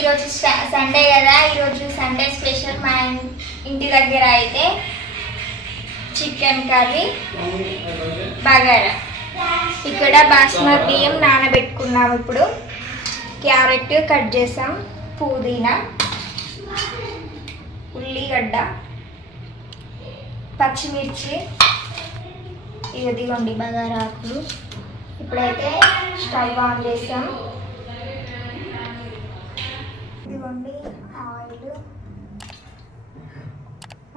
ఈరోజు సండే కదా ఈరోజు సండే స్పెషల్ మా ఇంటి దగ్గర అయితే చికెన్ కర్రీ బగారా. ఇక్కడ బాస్మతి బియ్యం నానబెట్టుకున్నాం ఇప్పుడు. క్యారెట్ కట్ చేసాం పుదీనా ఉల్లిగడ్డ పచ్చిమిర్చి ఇదిగోండి బగారా ఆకులు. ఇప్పుడైతే స్టవ్ ఆన్ చేసాం. ఇదిగోండి ఆయిల్.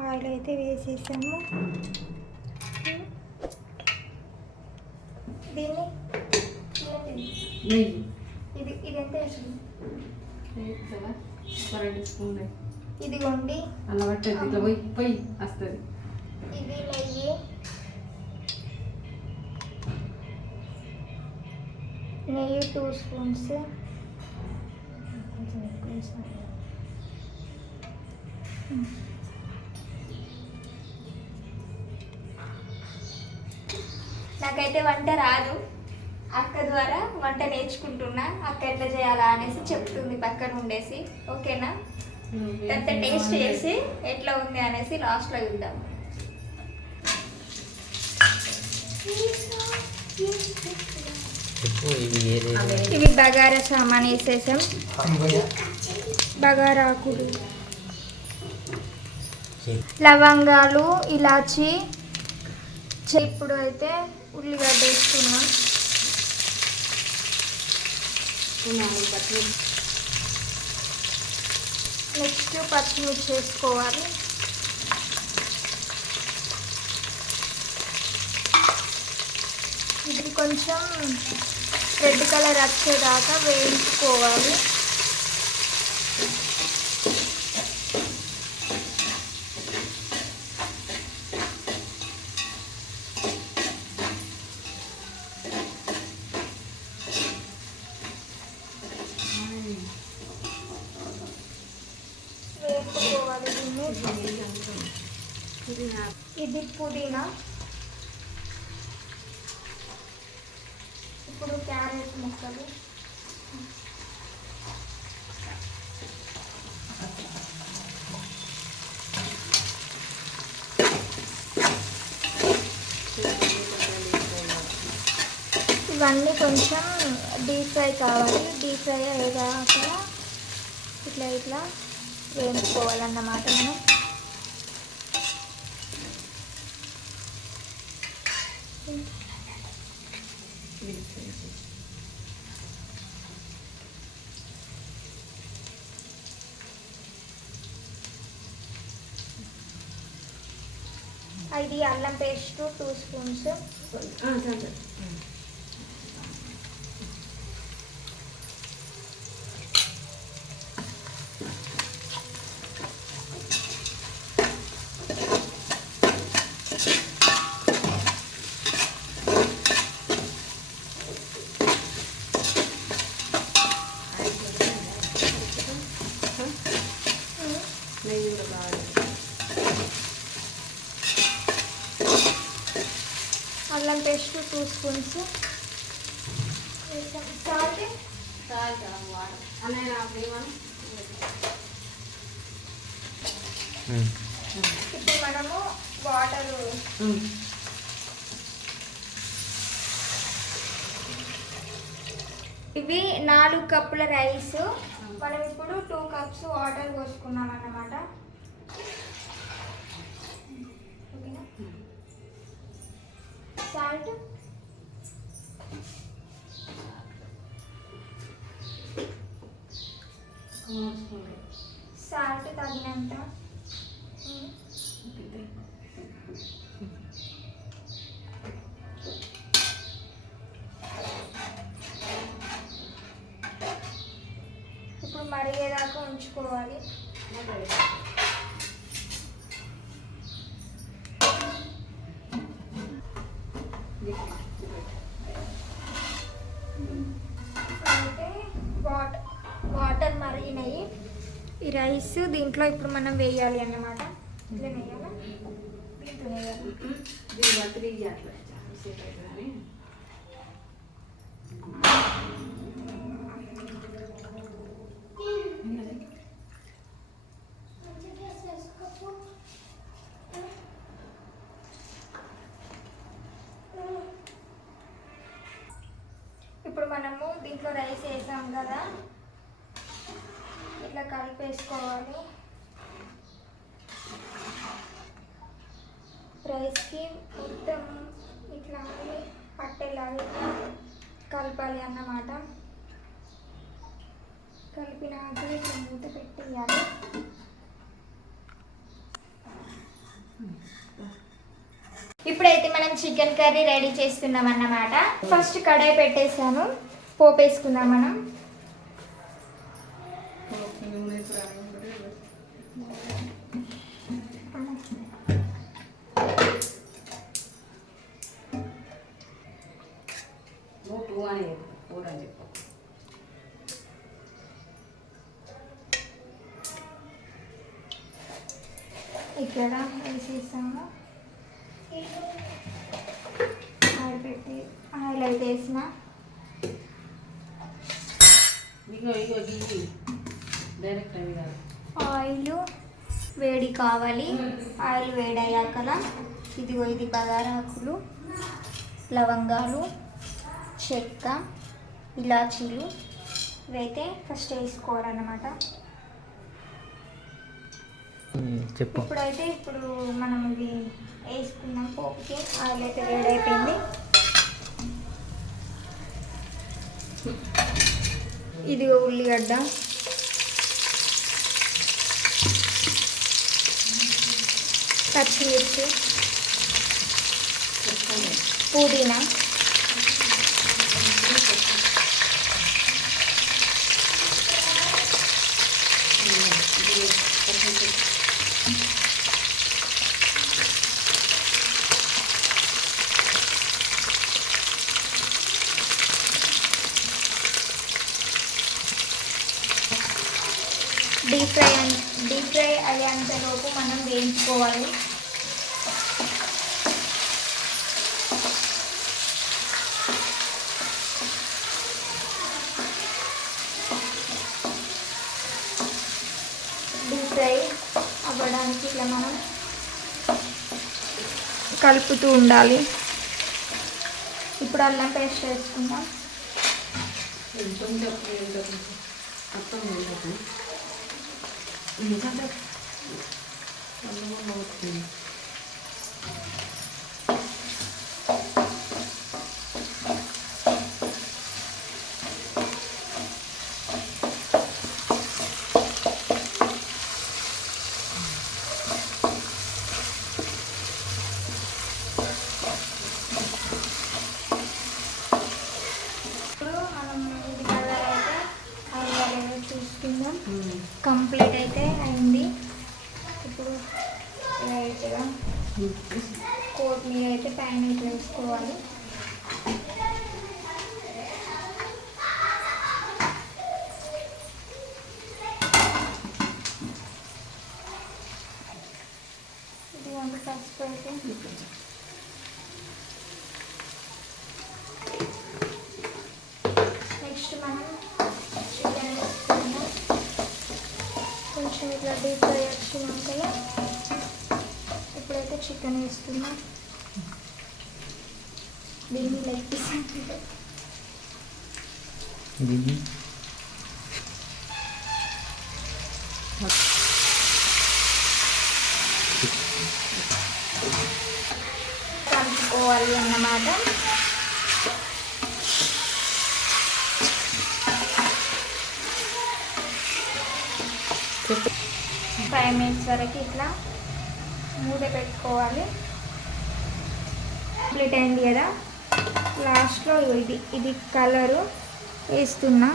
ఆయిల్ అయితే వేసేసాము. దీన్ని ఇది ఇది ఎంత స్పూన్లు. ఇదిగోండి. అలా పట్టేది ఇట్లా పోయి పోయి వస్తుంది. ఇది నెయ్యి. నెయ్యి టూ స్పూన్స్ నాకైతే వంట రాదు. అక్క ద్వారా వంట నేర్చుకుంటున్నా. అక్క ఎట్లా చేయాలా అనేసి చెప్తుంది పక్కన ఉండేసి. ఓకేనా? ఎంత టేస్ట్ చేసి ఎట్లా ఉంది అనేసి లాస్ట్లో చూద్దాం. ఇవి బగారా సామాన్ వేసేసాం. బగారా ఆకులు లవంగాలు ఇలాచి ఇప్పుడు అయితే ఉల్లిగడ్డ వేసుకున్నాం. నెక్స్ట్ పచ్చిమిర్చి వేసుకోవాలి. ఇది కొంచెం రెడ్ కలర్ వచ్చేదాకా వేయించుకోవాలి. ఇది పుదీనా. ఇప్పుడు క్యారెట్ ముక్కలు. ఇవన్నీ కొంచెం డీప్ ఫ్రై కావాలి. డీప్ ఫ్రై అయ్యేదాక ఇట్లా ఇట్లా వేయించుకోవాలన్నమాట మనం ఇది అల్లం పేస్ట్ టూ స్పూన్స్ నెయ్యి కూడా కావాలి అల్లం పేస్ట్ టూ స్పూన్స్ సాల్ట్ అన్నయ్య నాకు ఏమన్నా ఇప్పుడు మనము వాటర్ ఇవి నాలుగు కప్పుల రైస్. మనం ఇప్పుడు టూ కప్స్ వాటర్ పోసుకున్నాం అన్నమాట సాల్ట్? సాల్ట్ తగినంత. రైస్ దీంట్లో ఇప్పుడు మనం వేయాలి అన్నమాట. ఇట్లా వేయాలా? ఇప్పుడు మనము దీంట్లో రైస్ వేసాం కదా. కలిపేసుకోవాలి. రైస్కి మొత్తం ఇట్లా పట్టేలాగా కలపాలి అన్నమాట. కలిపినాక ఇట్లా మూత పెట్టేయాలి. ఇప్పుడైతే మనం చికెన్ కర్రీ రెడీ చేస్తున్నాం అన్నమాట ఫస్ట్ కడాయి పెట్టేసాను పోపేసుకుందాం మనం. ఇక్కడ వేసేసాము ఆయిల్ పెట్టి ఆయిల్ అయితే వేసిన ఇగో ఇగో ఇది డైరెక్ట్ అవి కాదు ఆయిల్ వేడి కావాలి. ఆయిల్ వేడయ్యాకల ఇదిగో ఇది బగారాకులు లవంగాలు చెక్క ఇలాచీలు ఇవైతే ఫస్ట్ వేసుకోవాలన్నమాట. చెప్పు. ఇప్పుడైతే ఇప్పుడు మనం ఇది వేసుకున్నాం పోపుకి ఆయిల్ అయితే వేడైపోయింది. ఇది ఉల్లిగడ్డ. పచ్చిమిర్చి పుదీనా డీప్ ఫ్రై అన్- డీప్ ఫ్రై అయ్యేంతలోపు మనం వేయించుకోవాలి. డీప్ ఫ్రై అవ్వడానికి ఇట్లా మనం కలుపుతూ ఉండాలి. ఇప్పుడు అల్లం పేస్ట్ వేసుకుందాం. 入れちゃった。లైట్గా కోట్ మీద అయితే ప్యాన్ ఇట్లా వేసుకోవాలి. ఇది పసుపు అయితే. నెక్స్ట్ మనం చికెన్ వేసుకుందాం కొంచెం ఇట్లా డీప్ ఫ్రై వచ్చినాక ఇప్పుడైతే చికెన్ వేస్తున్నాం దీన్ని లెగ్ పీస్ దీన్ని? కలుపుకోవాలి అన్నమాట. ఫైవ్ మినిట్స్ వరకు ఇట్లా మూత పెట్టుకోవాలి. కంప్లీట్ అయింది కదా. లాస్ట్లో ఇది ఇది కలరు వేస్తున్నా.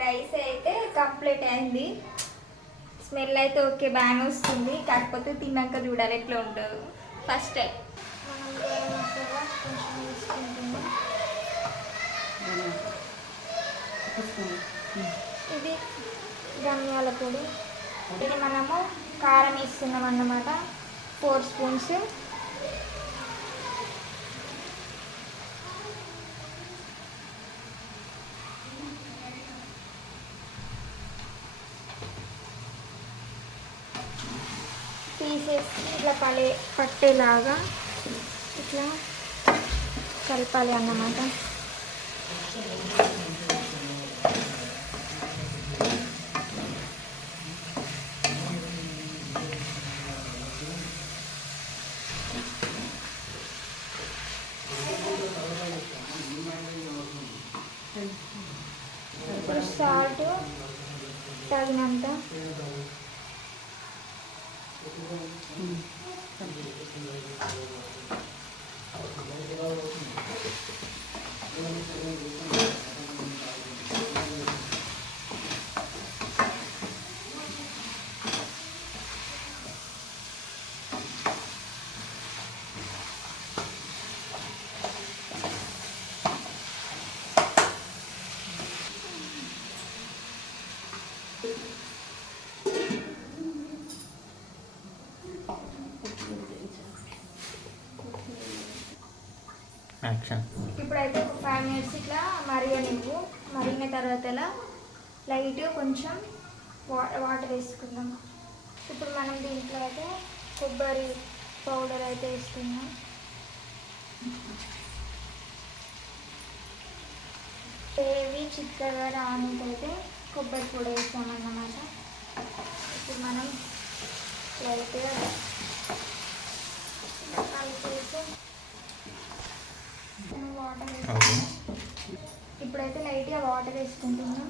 రైస్ అయితే కంప్లీట్ అయింది. స్మెల్ అయితే ఓకే బాగానే వస్తుంది. కాకపోతే తిన్నాక చూడాలి ఎట్లా ఉంటుంది. ఫస్ట్ టైం ఇది ధనియాల పొడి. ఇది మనము కారం వేస్తున్నాం అన్నమాట. ఫోర్ స్పూన్స్ పీసెస్ ఇట్లా పలే పట్టేలాగా ఇట్లా కలపాలి అన్నమాట. సాల్ట్ తగినంత. యాక్షన్ ఇప్పుడైతే ఒక ఫైవ్ మినిట్స్ ఇట్లా మరగనివ్వు మరిగిన తర్వాత లైట్ కొంచెం వా వాటర్ వేసుకుందాం. ఇప్పుడు మనం దీంట్లో అయితే కొబ్బరి పౌడర్ అయితే వేసుకుందాం. ఏవి చిక్కగా రానికైతే కొబ్బరి పొడి వేసామన్నమాట. ఇప్పుడు మనం లైట్గా కలిపేసి వాటర్ ఇప్పుడైతే లైట్గా వాటర్ వేసుకుంటున్నాం.